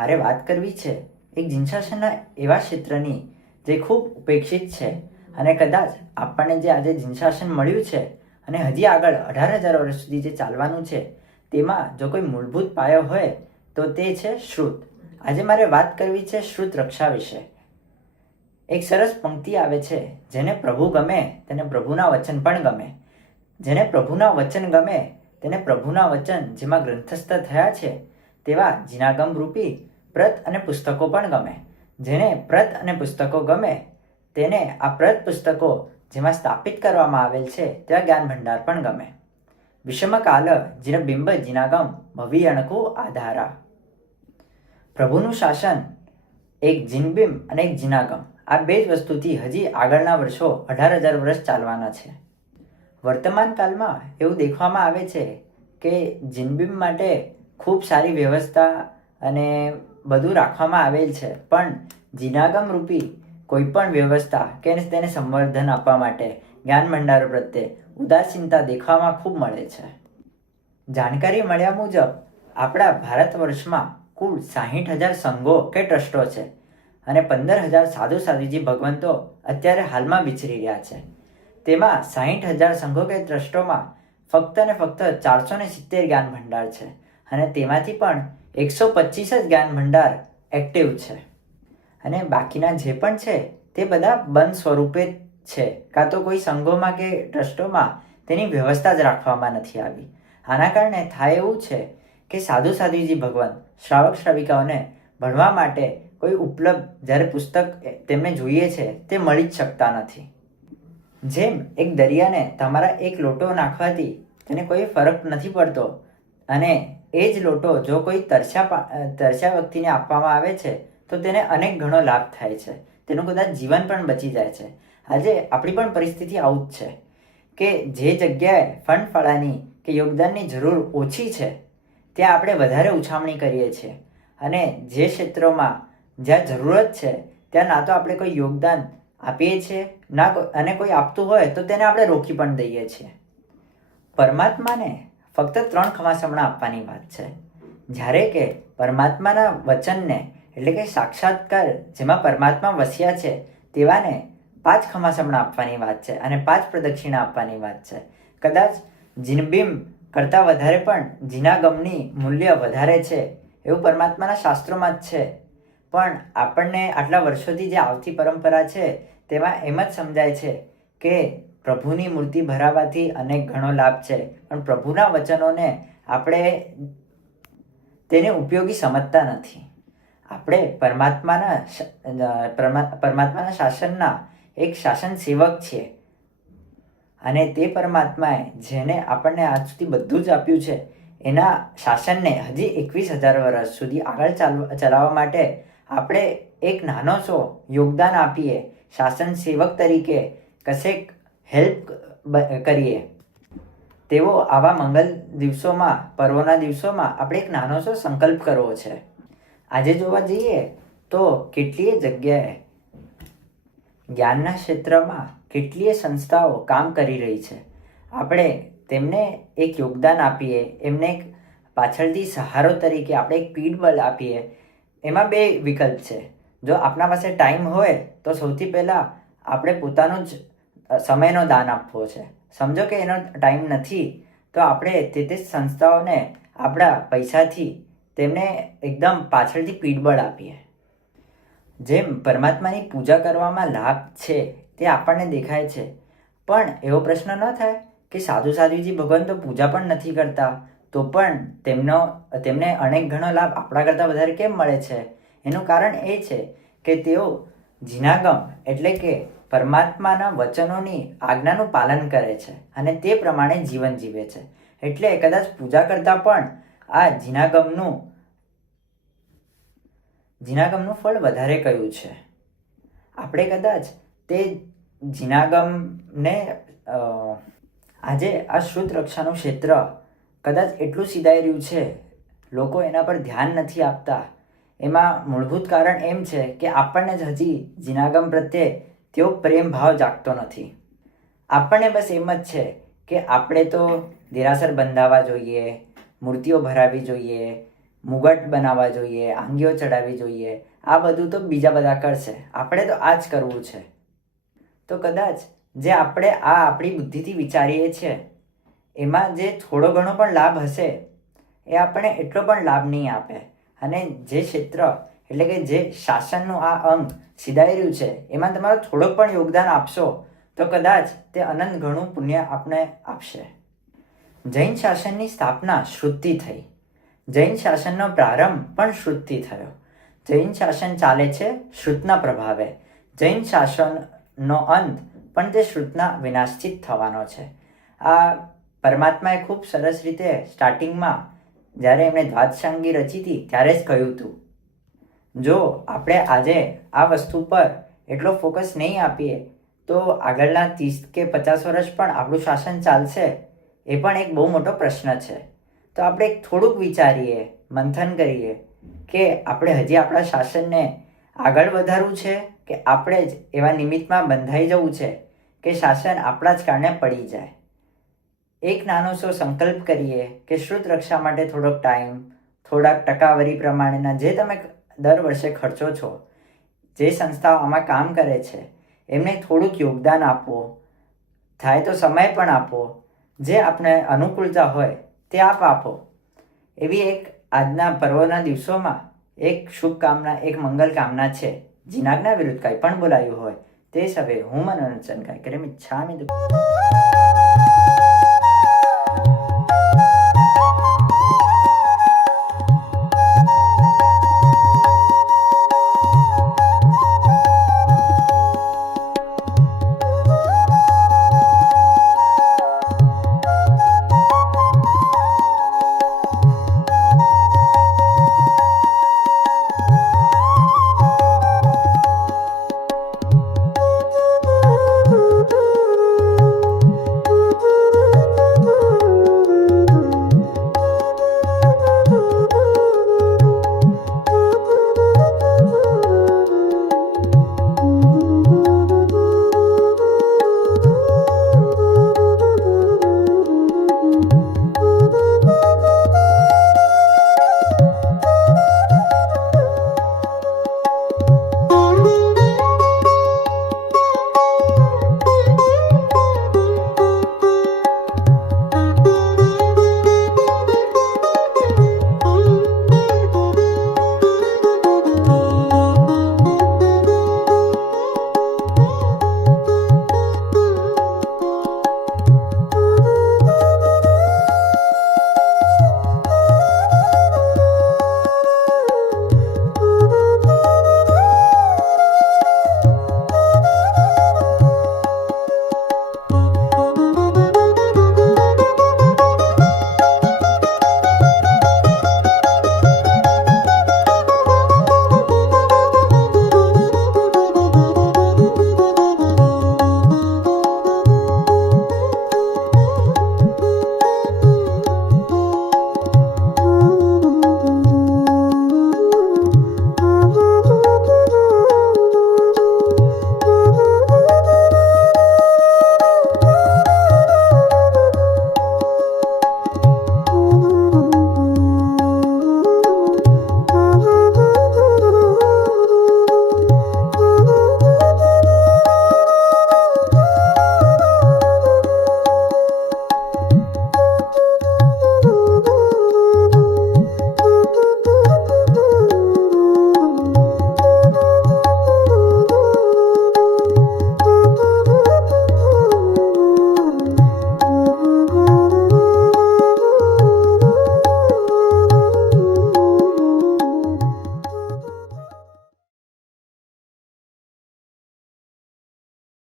મારે વાત કરવી છે એક જીનશાસનના એવા ક્ષેત્રની જે ખૂબ ઉપેક્ષિત છે અને કદાચ આપણને જે આજે જીનશાસન મળ્યું છે અને હજી આગળ 18,000 વર્ષ સુધી જે ચાલવાનું છે તેમાં જો કોઈ મૂળભૂત પાયો હોય તો તે છે શ્રુત. આજે મારે વાત કરવી છે શ્રુત રક્ષા વિશે. એક સરસ પંક્તિ આવે છે, જેને પ્રભુ ગમે તેને પ્રભુના વચન પણ ગમે. જેને પ્રભુના વચન ગમે તેને પ્રભુના વચન જેમાં ગ્રંથસ્થ થયા છે તેવા જીનાગમ રૂપી પ્રત અને પુસ્તકો પણ ગમે. જેને પ્રત અને પુસ્તકો ગમે તેને આ પ્રત પુસ્તકો જેમાં સ્થાપિત કરવામાં આવેલ છે તેવા જ્ઞાન ભંડાર પણ ગમે. વિષમકાલ જીન બિંબ જીનાગમ ભવિયણકુ આધારા. પ્રભુનું શાસન એક જીનબિંબ અને એક જીનાગમ, આ બે જ વસ્તુથી હજી આગળના વર્ષો 18,000 વર્ષ ચાલવાના છે. વર્તમાન કાળમાં એવું દેખવામાં આવે છે કે જીનબિંબ માટે ખૂબ સારી વ્યવસ્થા અને બધું રાખવામાં આવેલ છે, પણ જીનાગમ રૂપી કોઈ પણ વ્યવસ્થા કે તેને સંવર્ધન આપવા માટે જ્ઞાન ભંડારો પ્રત્યે ઉદાસીનતા દેખવામાં ખૂબ મળે છે. જાણકારી મળ્યા મુજબ આપણા ભારત વર્ષમાં કુલ 60,000 સંઘો કે ટ્રસ્ટો છે અને 15,000 સાધુ સાધુજી ભગવંતો અત્યારે હાલમાં વિચરી રહ્યા છે. તેમાં 60,000 સંઘો કે ટ્રસ્ટોમાં ફક્ત ને ફક્ત 470 જ્ઞાન ભંડાર છે અને તેમાંથી પણ 125 જ જ્ઞાન ભંડાર એક્ટિવ છે અને બાકીના જે પણ છે તે બધા બંધ સ્વરૂપે છે, કાં તો કોઈ સંઘોમાં કે ટ્રસ્ટોમાં તેની વ્યવસ્થા જ રાખવામાં નથી આવી. આના કારણે થાય એવું છે કે સાધુ સાધુજી ભગવાન શ્રાવક શ્રાવિકાઓને ભણવા માટે કોઈ ઉપલબ્ધ જ્યારે પુસ્તક તેમને જોઈએ છે તે મળી જ શકતા નથી. જેમ એક દરિયાને તમારા એક લોટો નાખવાથી તેને કોઈ ફરક નથી પડતો અને એ જ લોટો જો કોઈ તરસ્યા વ્યક્તિને આપવામાં આવે છે તો તેને અનેક ઘણો લાભ થાય છે, તેનું કદાચ જીવન પણ બચી જાય છે. આજે આપણી પણ પરિસ્થિતિ આવું જ છે કે જે જગ્યાએ ફંડ ફાળાની કે યોગદાનની જરૂર ઓછી છે ત્યાં આપણે વધારે ઉછામણી કરીએ છીએ અને જે ક્ષેત્રોમાં જ્યાં જરૂરત છે ત્યાં ના તો આપણે કોઈ યોગદાન આપીએ છીએ અને કોઈ આપતું હોય તો તેને આપણે રોકી પણ દઈએ છીએ. પરમાત્માને ફક્ત 3 ખમાસમણા આપવાની વાત છે, જ્યારે કે પરમાત્માના વચનને એટલે કે સાક્ષાત્કાર જેમાં પરમાત્મા વસ્યા છે તેવાને 5 ખમાસમણા આપવાની વાત છે અને 5 પ્રદક્ષિણા આપવાની વાત છે. કદાચ જીનબિંબ કરતાં વધારે પણ જીનાગમની મૂલ્ય વધારે છે એવું પરમાત્માના શાસ્ત્રોમાં જ છે, પણ આપણને આટલા વર્ષોથી જે આવતી પરંપરા છે તેમાં એમ જ સમજાય છે કે પ્રભુની મૂર્તિ ભરાવાથી અનેક ઘણો લાભ છે, પણ પ્રભુના વચનોને આપણે તેને ઉપયોગી સમજતા નથી. આપણે પરમાત્માના શાસનના એક શાસન સેવક છીએ અને તે પરમાત્માએ જેને આપણને આજ સુધી બધું જ આપ્યું છે એના શાસનને હજી 21,000 વર્ષ સુધી આગળ ચલાવવા માટે આપણે એક નાનો સો યોગદાન આપીએ, શાસન સેવક તરીકે કશેક હેલ્પ કરીએ. તેવો આવા મંગલ દિવસોમાં, પર્વોના દિવસોમાં આપણે એક નાનો સો સંકલ્પ કરવો છે. આજે જોવા જઈએ તો કેટલીય જગ્યાએ જ્ઞાનના ક્ષેત્રમાં કેટલીય સંસ્થાઓ કામ કરી રહી છે. આપણે તેમને એક યોગદાન આપીએ, એમને એક પાછળથી સહારો તરીકે આપણે એક પીઠબળ આપીએ. એમાં 2 વિકલ્પ છે. જો આપણા પાસે ટાઈમ હોય તો સૌથી પહેલાં આપણે પોતાનો જ સમયનો દાન આપવો છે. સમજો કે એનો ટાઈમ નથી તો આપણે તે સંસ્થાઓને આપણા પૈસાથી તેમને એકદમ પાછળથી પીઠબળ આપીએ. જેમ પરમાત્માની પૂજા કરવામાં લાભ છે તે આપણને દેખાય છે, પણ એવો પ્રશ્ન ન થાય કે સાધુ સાધુજી ભગવાન તો પૂજા પણ નથી કરતા તો પણ તેમને અનેક ઘણો લાભ આપણા કરતાં વધારે કેમ મળે છે? એનું કારણ એ છે કે તેઓ જીનાગમ એટલે કે પરમાત્માના વચનોની આજ્ઞાનું પાલન કરે છે અને તે પ્રમાણે જીવન જીવે છે. એટલે કદાચ પૂજા કરતાં પણ આ જીનાગમનું ફળ વધારે કયું છે. આપણે કદાચ તે જીનાગમને આજે આ શ્રુત રક્ષાનું ક્ષેત્ર કદાચ એટલું સીધાઈ રહ્યું છે, લોકો એના પર ધ્યાન નથી આપતા. એમાં મૂળભૂત કારણ એમ છે કે આપણને જ હજી જીનાગમ પ્રત્યે તેવો પ્રેમ ભાવ જાગતો નથી. આપણને બસ એમ જ છે કે આપણે તો દેરાસર બંધાવવા જોઈએ, મૂર્તિઓ ભરાવી જોઈએ, મુગટ બનાવવા જોઈએ, આંગીઓ ચડાવવી જોઈએ, આ બધું તો બીજા બધા કરશે, આપણે તો આ જ કરવું છે. તો કદાચ જે આપણે આ આપણી બુદ્ધિથી વિચારીએ છીએ એમાં જે થોડો ઘણો પણ લાભ હશે એ આપણને એટલો પણ લાભ નહીં આપે. અને જે ક્ષેત્ર એટલે કે જે શાસનનું આ અંગ સિધાઈ રહ્યું છે એમાં તમારું થોડોક પણ યોગદાન આપશો તો કદાચ તે અનંત ઘણું પુણ્ય આપણે આપશે. જૈન શાસનની સ્થાપના શ્રુતથી થઈ. જૈન શાસનનો પ્રારંભ પણ શ્રુતથી થયો. જૈન શાસન ચાલે છે શ્રુતના પ્રભાવે. જૈન શાસનનો અંત પણ તે શ્રુતના વિનાશથી જ થવાનો છે. આ પરમાત્માએ ખૂબ સરસ રીતે સ્ટાર્ટિંગમાં જ્યારે એમણે દ્વાદશાંગી રચી હતી ત્યારે જ કહ્યું હતું. જો આપણે આજે આ વસ્તુ પર એટલો ફોકસ નહીં આપીએ તો આગળના 30 કે 50 વર્ષ પણ આપણું શાસન ચાલશે એ પણ એક બહુ મોટો પ્રશ્ન છે. તો આપણે થોડુંક વિચારીએ, મંથન કરીએ કે આપણે હજી આપણા શાસનને આગળ વધારવું છે કે આપણે જ એવા નિમિત્તમાં બંધાઈ જવું છે કે શાસન આપણા જ કારણે પડી જાય. એક નાનો સો સંકલ્પ કરીએ કે શ્રુત રક્ષા માટે થોડોક ટાઈમ, થોડાક ટકાવારી પ્રમાણેના જે તમે દર વર્ષે ખર્ચો છો, જે સંસ્થાઓ આમાં કામ કરે છે એમને થોડુંક યોગદાન આપો, થાય તો સમય પણ આપો, જે આપણે અનુકૂળતા હોય તે આપો. એવી એક આજના પર્વના દિવસોમાં એક શુભકામના, એક મંગલ કામના છે. જીનાજ્ઞા વિરુદ્ધ કંઈ પણ બોલાયું હોય તે સવે હું મનોરંજન કાર્યક્રમ ઈચ્છામિ.